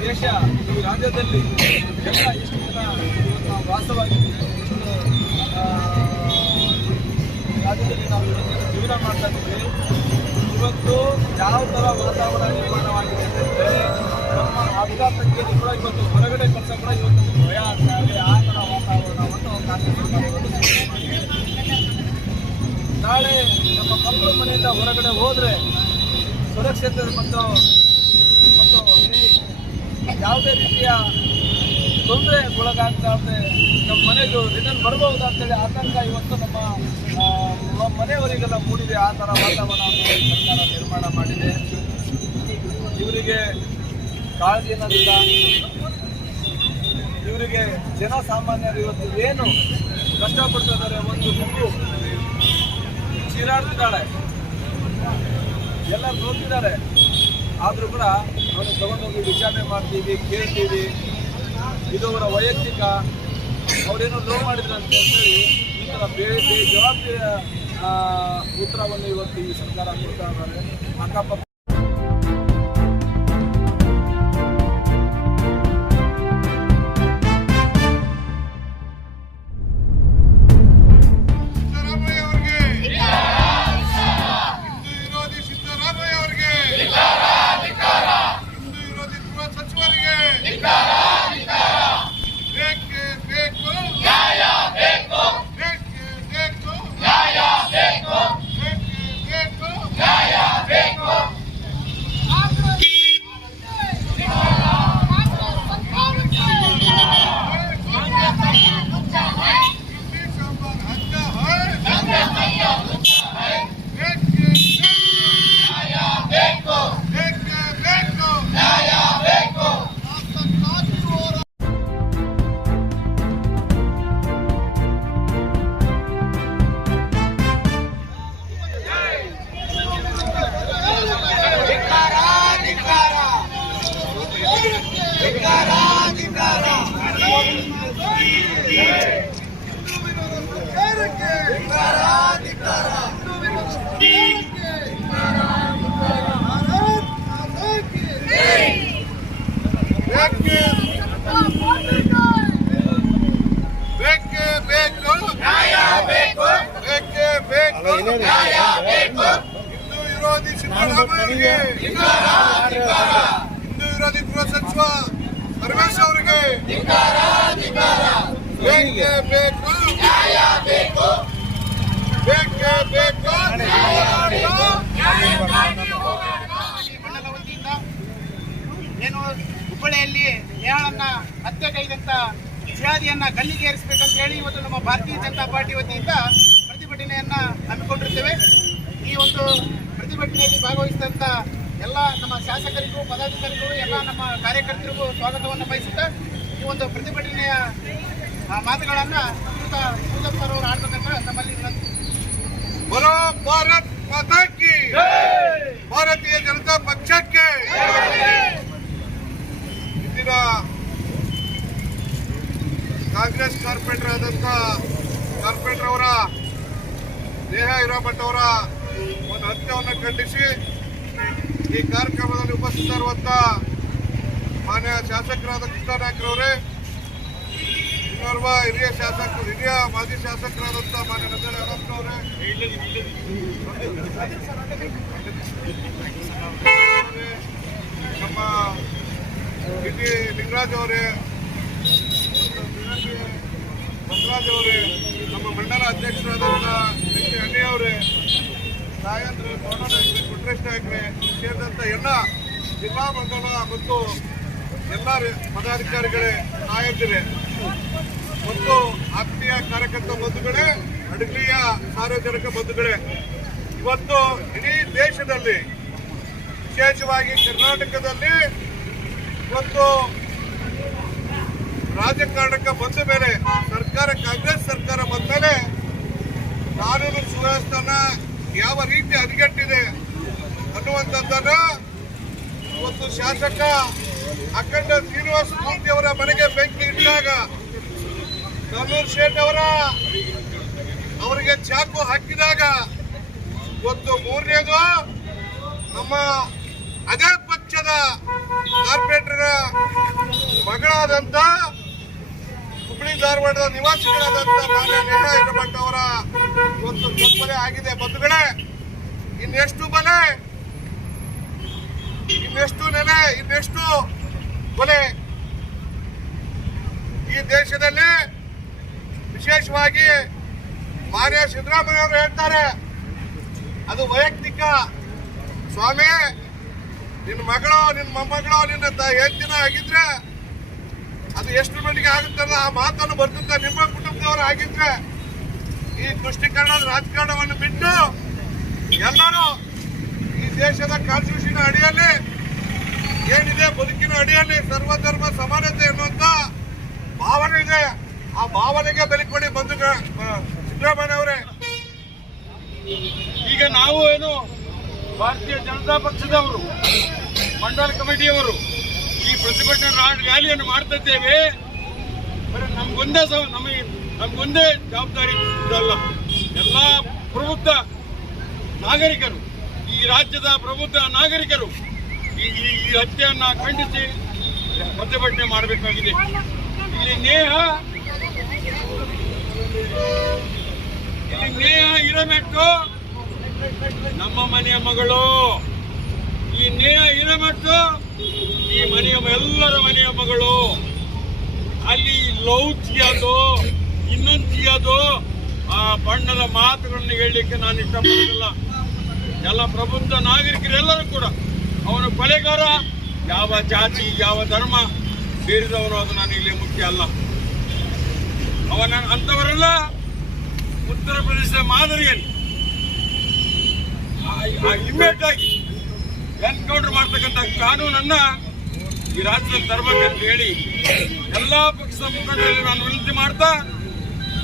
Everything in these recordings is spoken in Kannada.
ದೇಶ ಈ ರಾಜ್ಯದಲ್ಲಿ ಎಲ್ಲ ಎಷ್ಟು ಜನ ಈ ರಾಜ್ಯದಲ್ಲಿ ನಾವು ಜೀವನ ಮಾಡ್ತಾ ಇದ್ದೀವಿ. ಇವತ್ತು ಯಾವ ಥರ ವಾತಾವರಣ ನಿರ್ಮಾಣವಾಗಿದೆ ಅಂತಂದರೆ ನಮ್ಮ ಅಪಘಾತಕ್ಕೆ ಕೂಡ ಇವತ್ತು ಹೊರಗಡೆ ಕೆಲಸ ಕೂಡ ಇವತ್ತು ಭಯ ಆಗ್ತಾ ಇದೆ. ಆ ಥರ ವಾತಾವರಣವನ್ನು ನಾಳೆ ನಮ್ಮ ಮಕ್ಕಳ ಮನೆಯಿಂದ ಹೊರಗಡೆ ಹೋದರೆ ಸುರಕ್ಷತೆ ಮತ್ತು ಯಾವುದೇ ರೀತಿಯ ತೊಂದರೆ ಒಳಗಾಗ್ತಾ ಇದೆ, ನಮ್ಮ ಮನೆಗೆ ರಿಟರ್ನ್ ಬರ್ಬೋದು ಅಂತೇಳಿ ಆತಂಕ ಇವತ್ತು ನಮ್ಮ ಮನೆಯವರಿಗೆಲ್ಲ ಮೂಡಿದೆ. ಆ ಥರ ವಾತಾವರಣವನ್ನು ಸರ್ಕಾರ ನಿರ್ಮಾಣ ಮಾಡಿದೆ. ಇವರಿಗೆ ಕಾಳಜಿ ಅನ್ನೋದಿಲ್ಲ ಇವರಿಗೆ ಜನಸಾಮಾನ್ಯರು ಇವತ್ತು ಏನು ಕಷ್ಟಪಡ್ತಿದ್ದಾರೆ ಒಂದು ಮಗು ಚೀರಾಡ್ತಿದ್ದಾಳೆ ಎಲ್ಲ ನೋಡ್ತಿದ್ದಾರೆ. ಆದರೂ ಕೂಡ ಅವನು ತಗೊಂಡೋಗಿ ವಿಚಾರಣೆ ಮಾಡ್ತೀವಿ, ಕೇಳ್ತೀವಿ. ಇದು ಅವರ ವೈಯಕ್ತಿಕ, ಅವರೇನೋ ಲೋ ಮಾಡಿದ್ರು ಅಂತ ಹೇಳಿ ಈ ಥರ ಬೇರೆ ಬೇರೆ ಜವಾಬ್ದಾರಿಯ ಉತ್ತರವನ್ನು ಇವತ್ತು ಈ ಸರ್ಕಾರ ಕೊಡ್ತಾ ಇದ್ದಾರೆ. ಅಕ್ಕಪಕ್ಕ ಹಿಂದೂ ವಿರೋಧಿ ಗೃಹ ಸಚಿವ ಪರಮೇಶ್ ಅವರಿಗೆ ಬೇಕೇ ಬೇಕು ಬೇಕು ಬೇಕೇ ಏನು ಹುಬ್ಬಳ್ಳಿಯಲ್ಲಿ ನೇಹಾಳನ್ನ ಹತ್ಯೆಗೈದಂತ ಜಿಹಾದಿಯನ್ನ ಗಲ್ಲಿಗೇರಿಸಬೇಕಂತ ಹೇಳಿ ಇವತ್ತು ನಮ್ಮ ಭಾರತೀಯ ಜನತಾ ಪಾರ್ಟಿ ವತಿಯಿಂದ ಪ್ರತಿಭಟನೆಯನ್ನ ಹಮ್ಮಿಕೊಂಡಿರ್ತೇವೆ. ಈ ಒಂದು ಪ್ರತಿಭಟನೆಯಲ್ಲಿ ಭಾಗವಹಿಸಿದಂತ ಎಲ್ಲ ನಮ್ಮ ಶಾಸಕರಿಗೂ ಪದಾಧಿಕಾರಿಗಳು ಎಲ್ಲ ನಮ್ಮ ಕಾರ್ಯಕರ್ತರಿಗೂ ಸ್ವಾಗತವನ್ನು ಬಯಸುತ್ತಾ ಈ ಒಂದು ಪ್ರತಿಭಟನೆಯ ಆ, ಮಾತುಗಳನ್ನ ಅವರು ಆಡಬೇಕಂತ ನಮ್ಮಲ್ಲಿ ವಿನಂತಿ. ಬರೋ ಭಾರತ್ ಮಾತಾ ಕಿ ಭಾರತೀಯ ಜನತಾ ಪಕ್ಷಕ್ಕೆ. ಕಾಂಗ್ರೆಸ್ ಕಾರ್ಪೊರೇಟರ್ ಆದಂತ ಕಾರ್ಪೊರೇಟರ್ ಅವರ ದೇಹ ಅವರ ಒಂದು ಹತ್ಯವನ್ನು ಖಂಡಿಸಿ ಈ ಕಾರ್ಯಕ್ರಮದಲ್ಲಿ ಉಪಸ್ಥಿತರುವಂಥ ಮಾನ್ಯ ಶಾಸಕರಾದ ಕೃಷ್ಣನಾಯ್ಕರವರೇ ಇನ್ನೋರ್ವ ಹಿರಿಯ ಶಾಸಕರು ಹಿರಿಯ ಮಾಜಿ ಶಾಸಕರಾದಂತ ಮಾನ್ಯ ನಂದನ ಅವರೇ ನಮ್ಮ ಡಿ ಲಿಂಗರಾಜ್ ಅವರೇ ಅವರೇ, ನಮ್ಮ ಮಂಡಲ ಅಧ್ಯಕ್ಷರಾದಂಥ ಶ್ರೀ ಅಣ್ಣಿ ಅವರೇ ಸಾಯಂದ್ರೆ ನಾಯಕರೇ ಕೊಟ್ರೇಶ್ ನಾಯಕರೇ ಸೇರಿದಂಥ ಎಲ್ಲ ಜಿಲ್ಲಾ ಮಂಡಲ ಮತ್ತು ಎಲ್ಲ ಪದಾಧಿಕಾರಿಗಳೇ, ನಾಯಕರೇ, ಮತ್ತು ಆತ್ಮೀಯ ಕಾರ್ಯಕರ್ತ ಬಂಧುಗಳೇ ಅಡಗಲಿಯ ಸಾರ್ವಜನಿಕ ಬಂಧುಗಳೇ, ಇವತ್ತು ಇಡೀ ದೇಶದಲ್ಲಿ ವಿಶೇಷವಾಗಿ ಕರ್ನಾಟಕದಲ್ಲಿ ಇವತ್ತು ರಾಜಕಾರಣಕ್ಕೆ ಬಂದ ಮೇಲೆ ಸರ್ಕಾರ, ಕಾಂಗ್ರೆಸ್ ಸರ್ಕಾರ ಬಂದ ಮೇಲೆ ಕಾನೂನು ಸುವ್ಯವಸ್ಥೆನ ಯಾವ ರೀತಿ ಹದಗೆಟ್ಟಿದೆ ಅನ್ನುವಂಥದ್ದನ್ನ ಒಂದು ಶಾಸಕ ಅಖಂಡ ಶ್ರೀನಿವಾಸ ಮೂರ್ತಿ ಅವರ ಮನೆಗೆ ಬೆಂಕಿ ಇಟ್ಟಾಗ ಕಲ್ಲೂರ್ ಶೇಟ್ ಅವರ ಅವರಿಗೆ ಚಾಕು ಹಾಕಿದಾಗ ಒಂದು ಮೂರನೇದು ನಮ್ಮ ಅದೇ ಪಕ್ಷದ ಕಾರ್ಪೊರೇಟರ್ ಮಗಳಾದಂತ ಹುಬ್ಬಳ್ಳಿ ಧಾರವಾಡದ ನಿವಾಸಿಗಳಾದಂತ ಮಾನ್ಯ ಅವರ ಇವತ್ತು ಕೊಲೆ ಆಗಿದೆ. ಬಂಧುಗಳೇ, ಇನ್ನೆಷ್ಟು ಬಲೆ ಇನ್ನೆಷ್ಟು ನೆನೆ ಇನ್ನೆಷ್ಟು ಕೊಲೆ? ಈ ದೇಶದಲ್ಲಿ ವಿಶೇಷವಾಗಿ ಮಾನ್ಯ ಸಿದ್ದರಾಮಯ್ಯ ಅವರು ಹೇಳ್ತಾರೆ, ಅದು ವೈಯಕ್ತಿಕ. ಸ್ವಾಮಿ ನಿನ್ನ ಮಗಳು ನಿನ್ನ ಮೊಮ್ಮಗಳು, ನಿನ್ನ ಹೆಂಡತಿನ ಆಗಿದ್ರೆ ಅದು ಎಷ್ಟು ಮಟ್ಟಿಗೆ ಆಗುತ್ತಲ್ಲ? ಆ ಮಾತನ್ನು ಬರ್ತಂತ ನಿಮ್ಮ ಕುಟುಂಬದವರು ಆಗಿದ್ರೆ ಈ ತುಷ್ಟೀಕರಣದ ರಾಜಕಾರಣವನ್ನು ಬಿಟ್ಟು ಎಲ್ಲರೂ ಈ ದೇಶದ ಕಾನ್ಸ್ಟಿಟ್ಯೂಷನ್ ಅಡಿಯಲ್ಲಿ ಏನಿದೆ, ಬದುಕಿನ ಅಡಿಯಲ್ಲಿ ಸರ್ವಧರ್ಮ ಸಮಾನತೆ ಎನ್ನುವಂತ ಭಾವನೆ ಇದೆ. ಆ ಭಾವನೆಗೆ ಬೆಲೆ ಕೊಡಿ ಬಂದು ಸಿದ್ದರಾಮಯ್ಯ ಅವರೇ ಈಗ ನಾವು ಏನು ಭಾರತೀಯ ಜನತಾ ಪಕ್ಷದವರು, ಮಂಡಲ ಕಮಿಟಿಯವರು ಈ ಪ್ರತಿಭಟನಾ ರ್ಯಾಲಿಯನ್ನು ಮಾಡ್ತಾ ಇದ್ದೇವೆ ನಮ್ಗೊಂದೇ ನಮಗೆ ನಮ್ಗೊಂದೇ ಜವಾಬ್ದಾರಿ ಇದಲ್ಲ. ಎಲ್ಲ ಪ್ರಬುದ್ಧ ನಾಗರಿಕರು, ಈ ರಾಜ್ಯದ ಪ್ರಬುದ್ಧ ನಾಗರಿಕರು ಈ, ಈ- ಹತ್ಯೆಯನ್ನ ಖಂಡಿಸಿ ಪ್ರತಿಭಟನೆ ಮಾಡಬೇಕಾಗಿದೆ. ಇಲ್ಲಿ ನೇಹ ಇಲ್ಲಿ ನೇಹ ಇರಮೆಟ್ಟು ನಮ್ಮ ಮನೆಯ ಮಗಳು. ಈ ನೇಹ ಹಿರೇಮೆಟ್ಟು ಈ ಮನೆಯ ಎಲ್ಲರ ಮನೆಯ ಮಗಳು. ಅಲ್ಲಿ ಲವ್ ಚಿಯೋದು ಇನ್ನೊಂದು ಆ ಬಣ್ಣದ ಮಾತುಗಳನ್ನು ಹೇಳಲಿಕ್ಕೆ ನಾನು ಇಷ್ಟಪಡೋದಿಲ್ಲ ಎಲ್ಲ ಪ್ರಬುದ್ಧ ನಾಗರಿಕರೆಲ್ಲರೂ ಕೂಡ, ಅವನ ಕೊಲೆಗಾರ, ಯಾವ ಜಾತಿ, ಯಾವ ಧರ್ಮ ಸೇರಿದವರು ಅದು ನಾನು ಇಲ್ಲಿ ಮುಖ್ಯ ಅಲ್ಲ. ಅವನ ಅಂಥವರೆಲ್ಲ, ಉತ್ತರ ಪ್ರದೇಶದ ಮಾದರಿಯಲ್ಲಿ. ಇಮ್ಮಿಡಿಯೇಟ್ ಆಗಿ ಎನ್ಕೌಂಟರ್ ಮಾಡ್ತಕ್ಕಂಥ ಕಾನೂನನ್ನ ಈ ರಾಜ್ಯದಲ್ಲಿ ತರಬೇಕಂತ ಹೇಳಿ ಎಲ್ಲಾ ಪಕ್ಷದ ಮುಖಂಡರಲ್ಲಿ ನಾನು ವಿನಂತಿ ಮಾಡ್ತಾ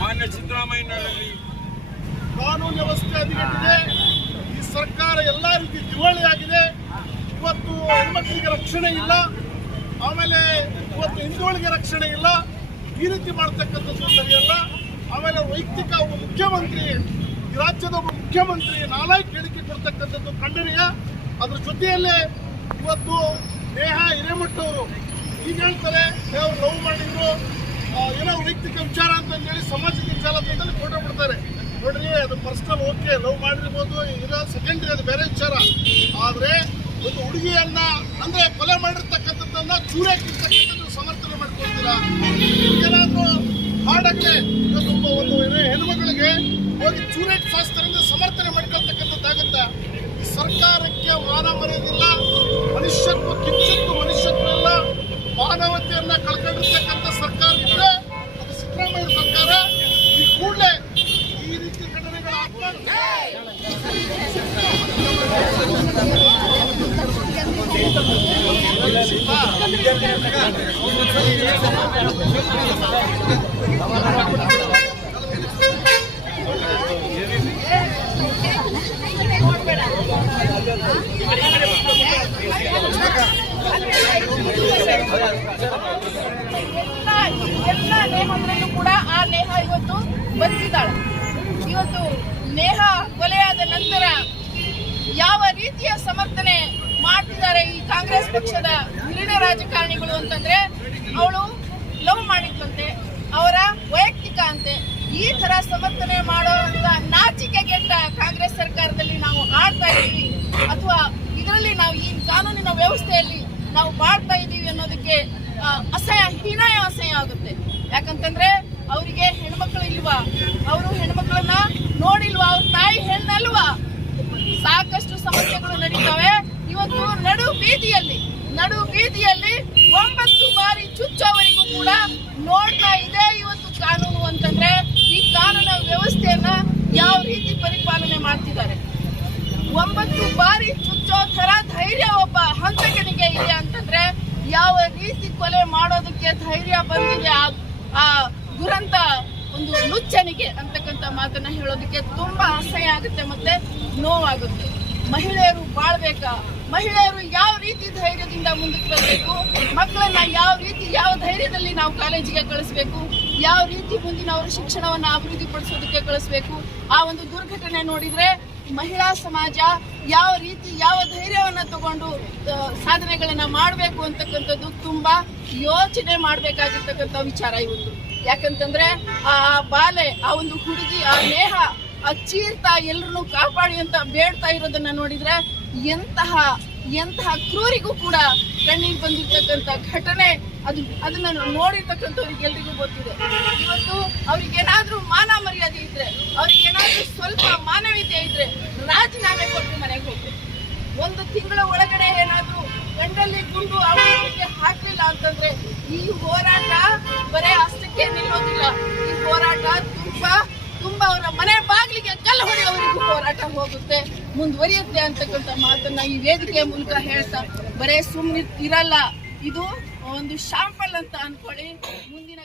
ಮಾನ್ಯ ಸಿದ್ದರಾಮಯ್ಯನಲ್ಲಿ ಕಾನೂನು ವ್ಯವಸ್ಥೆ ಹದಗೆಟ್ಟಿದೆ ಈ ಸರ್ಕಾರ ಎಲ್ಲಾ ರೀತಿ ದಿವಾಳಿಯಾಗಿದೆ ಇವತ್ತು ಹೆಣ್ಮಕ್ಳಿಗೆ ರಕ್ಷಣೆ ಇಲ್ಲ. ಆಮೇಲೆ ಇವತ್ತು ಹಿಂದುಳಿಗೆ ರಕ್ಷಣೆ ಇಲ್ಲ. ಈ ರೀತಿ ಮಾಡ್ತಕ್ಕಂಥದ್ದು ಸರಿಯಲ್ಲ ಆಮೇಲೆ ವೈಯಕ್ತಿಕ ಒಬ್ಬ ಮುಖ್ಯಮಂತ್ರಿ, ಈ ರಾಜ್ಯದ ಒಬ್ಬ ಮುಖ್ಯಮಂತ್ರಿ ನಾಲ್ಕು ಹೇಳಿಕೆ ಕೊಡ್ತಕ್ಕಂಥದ್ದು ಖಂಡನೀಯ. ಅದ್ರ ಜೊತೆಯಲ್ಲೇ ಇವತ್ತು ನೇಹ ಹಿರೇಮಠವರು ಈಗ ಹೇಳ್ತಾರೆ ಅವ್ರು ಲವ್ ಮಾಡಿದ್ರು ಏನೋ ವೈಯಕ್ತಿಕ ವಿಚಾರ ಅಂತ ಹೇಳಿ, ಸಾಮಾಜಿಕ ಜಾಲತಾಣದಲ್ಲಿ ಫೋಟೋ ಬಿಡ್ತಾರೆ. ನೋಡ್ರಿ, ಅದು ಪರ್ಸನಲ್ ಓಕೆ ಲವ್ ಮಾಡಿರ್ಬೋದು ಇಲ್ಲ ಸೆಕೆಂಡ್ರಿ ಅದು ಬೇರೆ ವಿಚಾರ. ಆದರೆ ಒಂದು ಹುಡುಗಿಯನ್ನ ಅಂದ್ರೆ ಕೊಲೆ ಮಾಡಿರ್ತಕ್ಕಂಥದ್ದನ್ನ ಚೂರಾಕಿರ್ತಕ್ಕಂಥದ್ದು ಸಮರ್ಥನೆ ಮಾಡ್ಕೊಳ್ತೀರಾ? ಏನಾದರೂ ಹಾಡಕ್ಕೆ ಒಬ್ಬ ಒಂದು ಹೆಣ್ಮಗಳಿಗೆ ಹೋಗಿ ಚೂರೇಟ್ ಶಾಸ್ತ್ರದಿಂದ ಸಮರ್ಥನೆ ಮಾಡ್ಕೊಳ್ತಕ್ಕಂಥದ್ದಾಗುತ್ತೆ? ಸರ್ಕಾರಕ್ಕೆ ಮಾನ ಮರ್ಯಾದಿಲ್ಲ ಮನುಷ್ಯತ್ವ ಕಿಂಚಿತ್ತು ಮನುಷ್ಯತ್ವ ಇಲ್ಲ ಮಾನವತೆಯನ್ನ ಕಳ್ಕೊಂಡಿರ್ತಕ್ಕಂಥ ಸರ್ಕಾರ ಇದ್ರೆ ಅದು ಸಿದ್ದರಾಮಯ್ಯ ಸರ್ಕಾರ, ಈ ಕೂಡಲೇ ಈ ರೀತಿ ಘಟನೆಗಳು ಆಗ್ಬಾರ್ದು ಎಲ್ಲ ಎಲ್ಲ ನೇಹಗಳಲ್ಲೂ ಕೂಡ ಆ ನೇಹ ಇವತ್ತು ಬದುಕಿದ್ದಾಳೆ ಇವತ್ತು ನೇಹ ಕೊಲೆಯಾದ ನಂತರ ಯಾವ ರೀತಿಯ ಸಮರ್ಥನೆ ಮಾಡ್ತಿದ್ದಾರೆ ಈ ಕಾಂಗ್ರೆಸ್ ಪಕ್ಷದ ಹಿರಿಯ ರಾಜಕಾರಣಿಗಳು ಅಂತಂದ್ರೆ, ಅವಳು ಲವ್ ಮಾಡಿದ್ಲಂತೆ, ಅವರ ವೈಯಕ್ತಿಕ ಅಂತೆ, ಈ ತರ ಸಮರ್ಥನೆ ಮಾಡುವಂತ ನಾಚಿಕೆಗೆಟ್ಟ ಕಾಂಗ್ರೆಸ್ ಸರ್ಕಾರದಲ್ಲಿ ನಾವು ಆಡ್ತಾ ಇದ್ದೀವಿ. ಅಥವಾ ಇದರಲ್ಲಿ ನಾವು ಈ ಕಾನೂನಿನ ವ್ಯವಸ್ಥೆಯಲ್ಲಿ ನಾವು ಮಾಡ್ತಾ ಇದ್ದೀವಿ ಅನ್ನೋದಕ್ಕೆ ಅಸಹ್ಯ, ಹೀನಾಯ ಅಸಹ್ಯ ಆಗುತ್ತೆ. ಯಾಕಂತಂದ್ರೆ ಅವರಿಗೆ ಹೆಣ್ಮಕ್ಳು ಇಲ್ವಾ? ಅವರು ಹೆಣ್ಮಕ್ಳನ್ನ ನೋಡಿಲ್ವಾ? ಅವ್ರ ತಾಯಿ ಹೆಣ್ಣಲ್ವಾ ಸಾಕಷ್ಟು ಸಮಸ್ಯೆಗಳು ನಡೀತಾವೆ. ಇವತ್ತು ನಡು ಬೀದಿಯಲ್ಲಿ ನಡು ಬೀದಿಯಲ್ಲಿ ಒಂಬತ್ತು ಬಾರಿ ಚುಚ್ಚವರಿಗೂ ಕೂಡ ನೋಡ್ತಾ ಇದೆ ಇವತ್ತು ಕಾನೂನು ಅಂತಂದ್ರೆ ಈ ಕಾನೂನು ವ್ಯವಸ್ಥೆಯನ್ನ ಯಾವ ರೀತಿ ಪರಿಪಾಲನೆ ಮಾಡ್ತಿದ್ದಾರೆ. ಒಂಬತ್ತು ಬಾರಿ ಚುಚ್ಚೋ ತರ ಧೈರ್ಯ ಒಬ್ಬ ಹಂತಕನಿಗೆ ಇದೆ ಅಂತಂದ್ರೆ ಯಾವ ರೀತಿ ಕೊಲೆ ಮಾಡೋದಕ್ಕೆ ಧೈರ್ಯ ಬಂದಿದೆ. ಆ ಆ ದುರಂತ ಒಂದು ನುಚ್ಚನಿಗೆ ಅಂತಕ್ಕಂಥ ಮಾತನ್ನ ಹೇಳೋದಕ್ಕೆ ತುಂಬಾ ಅಸಹ್ಯ ಆಗುತ್ತೆ ಮತ್ತೆ ನೋವಾಗುತ್ತೆ. ಮಹಿಳೆಯರು ಬಾಳ್ಬೇಕಾ ಮಹಿಳೆಯರು ಯಾವ ರೀತಿ ಧೈರ್ಯದಿಂದ ಮುಂದಕ್ಕೆ ಬರಬೇಕು, ಮಕ್ಕಳನ್ನ ಯಾವ ರೀತಿ, ಯಾವ ಧೈರ್ಯದಲ್ಲಿ ನಾವು ಕಾಲೇಜಿಗೆ ಕಳಿಸ್ಬೇಕು, ಯಾವ ರೀತಿ ಮುಂದಿನ ಅವರ ಶಿಕ್ಷಣವನ್ನ ಅಭಿವೃದ್ಧಿ ಪಡಿಸೋದಕ್ಕೆ ಕಳಿಸ್ಬೇಕು, ಆ ಒಂದು ದುರ್ಘಟನೆ ನೋಡಿದ್ರೆ ಮಹಿಳಾ ಸಮಾಜ ಯಾವ ರೀತಿ ಯಾವ ಧೈರ್ಯವನ್ನ ತಗೊಂಡು ಸಾಧನೆಗಳನ್ನ ಮಾಡಬೇಕು ಅಂತಕ್ಕಂಥದ್ದು ತುಂಬಾ ಯೋಚನೆ ಮಾಡಬೇಕಾಗಿರ್ತಕ್ಕಂಥ ವಿಚಾರ ಇವತ್ತು ಯಾಕಂತಂದ್ರೆ ಆ ಬಾಲೆ, ಆ ಒಂದು ಹುಡುಗಿ, ಆ ನೇಹ, ಆ ಚೀರ್ತಾ ಎಲ್ರನ್ನೂ ಕಾಪಾಡಿ ಅಂತ ಬೇಡ್ತಾ ಇರೋದನ್ನ ನೋಡಿದ್ರೆ ಎಂತಹ ಎಂತಹ ಕ್ರೂರಿಗೂ ಕೂಡ ಕಣ್ಣೀರು ಬಂದಿರ್ತಕ್ಕಂಥ ಘಟನೆ, ಅದು ಅದನ್ನ ನೋಡಿರ್ತಕ್ಕಂಥವ್ರಿಗೆ ಎಲ್ರಿಗೂ ಗೊತ್ತಿದೆ. ಇವತ್ತು ಅವ್ರಿಗೇನಾದ್ರೂ ಮಾನ ಮರ್ಯಾದೆ ಇದ್ರೆ, ಅವ್ರಿಗೇನಾದ್ರೂ ಸ್ವಲ್ಪ ಮಾನವೀಯತೆ ಇದ್ರೆ ರಾಜೀನಾಮೆ ಕೊಟ್ಟು ಮನೆಗೆ ಹೋಗ್ಬೇಕು ಒಂದು ತಿಂಗಳ ಒಳಗಡೆ ಏನಾದ್ರೂ ಗಂಡಲ್ಲಿ ಗುಂಡು ಅವರಿಗೆ ಹಾಕ್ಲಿಲ್ಲ ಅಂತಂದ್ರೆ ಈ ಹೋರಾಟ ಬರೇ ಅಷ್ಟಕ್ಕೆ ನಿಲ್ಲೋದಿಲ್ಲ. ಈ ಹೋರಾಟ ತುಂಬಾ ತುಂಬಾ ಅವರ ಮನೆ ಬಾಗಿಲಿಗೆ ಕಲ್ಲು ಹೊಡೆಯವರೆಗೂ ಹೋರಾಟ ಹೋಗುತ್ತೆ, ಮುಂದುವರಿಯುತ್ತೆ ಅಂತಕ್ಕಂಥ ಮಾತನ್ನ ಈ ವೇದಿಕೆಯ ಮೂಲಕ ಹೇಳ್ತಾ, ಬರೇ ಸುಮ್ಮನೆ ಇರಲ್ಲ. ಇದು ಒಂದು ಶಾಂಪಲ್ ಅಂತ ಅನ್ಕೊಳ್ಳಿ. ಮುಂದಿನ